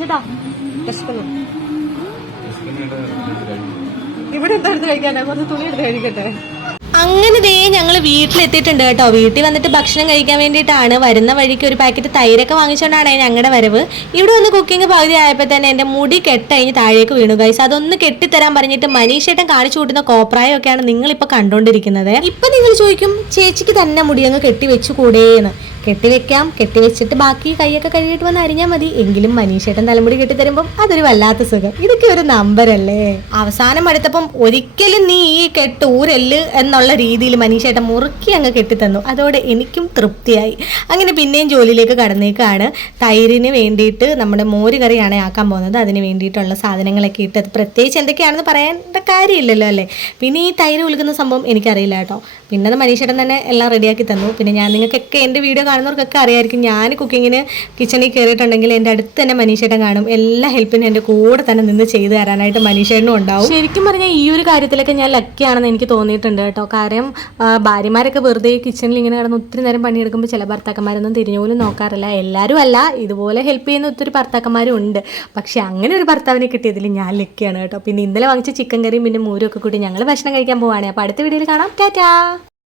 ചേട്ടാ ഇവിടെ എന്താ എടുത്ത് കഴിക്കാനാ? കുറച്ച് തുണി എടുത്ത് കഴിക്കട്ടെ. അങ്ങനെ ദേ ഞങ്ങൾ വീട്ടിലെത്തിയിട്ടുണ്ട് കേട്ടോ. വീട്ടിൽ വന്നിട്ട് ഭക്ഷണം കഴിക്കാൻ വേണ്ടിയിട്ടാണ്. വരുന്ന വഴിക്ക് ഒരു പാക്കറ്റ് തൈരൊക്കെ വാങ്ങിച്ചുകൊണ്ടാണ് ഞങ്ങളുടെ വരവ്. ഇവിടെ വന്ന് കുക്കിംഗ് പകുതി ആയപ്പോൾ തന്നെ എൻ്റെ മുടി കെട്ടഴിഞ്ഞ് താഴേക്ക് വീണു ഗൈസ്. അതൊന്ന് കെട്ടിത്തരാൻ പറഞ്ഞിട്ട് മനീഷേട്ടൻ കാണിച്ചു കൂട്ടുന്ന കോപ്രായൊക്കെയാണ് നിങ്ങളിപ്പോൾ കണ്ടുകൊണ്ടിരിക്കുന്നത്. ഇപ്പം നിങ്ങൾ ചോദിക്കും ചേച്ചിക്ക് തന്നെ മുടി അങ്ങ് കെട്ടി വെച്ചു കൂടേന്ന്. കെട്ടിവെക്കാം, കെട്ടിവെച്ചിട്ട് ബാക്കി കൈയൊക്കെ കഴുകിയിട്ട് വന്ന് അരിഞ്ഞാൽ മതി. എങ്കിലും മനീഷേട്ടൻ തലമുടി കെട്ടിത്തരുമ്പം അതൊരു വല്ലാത്ത സുഖം. ഇതൊക്കെ ഒരു നമ്പരല്ലേ. അവസാനം അടുത്തപ്പം ഒരിക്കലും നീ ഈ കെട്ട് ഊരല്ല് എന്നുള്ള രീതിയിൽ മനീഷേട്ടൻ മുറുക്കി അങ്ങ് കെട്ടിത്തന്നു. അതോടെ എനിക്കും തൃപ്തിയായി. അങ്ങനെ പിന്നെയും ജോലിയിലേക്ക് കടന്നേക്കാണ്. തൈരിന് വേണ്ടിയിട്ട് നമ്മുടെ മോര് കറിയാണ് ആക്കാൻ പോകുന്നത്. അതിന് വേണ്ടിയിട്ടുള്ള സാധനങ്ങളൊക്കെ ഇട്ട് പ്രത്യേകിച്ച് എന്തൊക്കെയാണെന്ന് പറയേണ്ട കാര്യമില്ലല്ലോ അല്ലേ. പിന്നെ ഈ തൈര് ഉൽക്കുന്ന സംഭവം എനിക്കറിയില്ല കേട്ടോ. പിന്നെ അത് മനീഷേട്ടൻ തന്നെ എല്ലാം റെഡിയാക്കി തന്നു. പിന്നെ ഞാൻ നിങ്ങൾക്കൊക്കെ എൻ്റെ വീഡിയോ കാണുന്നവർക്കൊക്കെ അറിയായിരിക്കും, ഞാൻ കുക്കിങ്ങിന് കിച്ചണിൽ കയറിയിട്ടുണ്ടെങ്കിൽ എൻ്റെ അടുത്ത് തന്നെ മനീഷേട്ടൻ കാണും. എല്ലാ ഹെൽപ്പിനും എൻ്റെ കൂടെ തന്നെ നിന്ന് ചെയ്തു തരാനായിട്ട് മനീഷേട്ടനും ഉണ്ടാവും. ശരിക്കും പറഞ്ഞാൽ ഈ ഒരു കാര്യത്തിലൊക്കെ ഞാൻ ലക്കിയാണെന്ന് എനിക്ക് തോന്നിയിട്ടുണ്ട് കേട്ടോ. കാര്യം ഭാര്യമാരൊക്കെ വെറുതെ കിച്ചണിൽ ഇങ്ങനെ കിടന്ന് ഒത്തിരി നേരം പണിയെടുക്കുമ്പോൾ ചില ഭർത്താക്കന്മാരൊന്നും തിരിഞ്ഞു പോലും നോക്കാറില്ല. എല്ലാവരും അല്ല, ഇതുപോലെ ഹെൽപ്പ് ചെയ്യുന്ന ഒത്തിരി ഭർത്താക്കന്മാരും ഉണ്ട്. പക്ഷെ അങ്ങനെ ഒരു ഭർത്താവിനെ കിട്ടിയതിൽ ഞാൻ ലക്കിയാണ് കേട്ടോ. പിന്നെ ഇന്നലെ വാങ്ങിച്ച ചിക്കൻ കറിയും പിന്നെ മോരും ഒക്കെ കൂട്ടി ഞങ്ങൾ ഭക്ഷണം കഴിക്കാൻ പോവാണ്. അപ്പോൾ അടുത്ത വീഡിയോയിൽ കാണാം. ടാറ്റാ.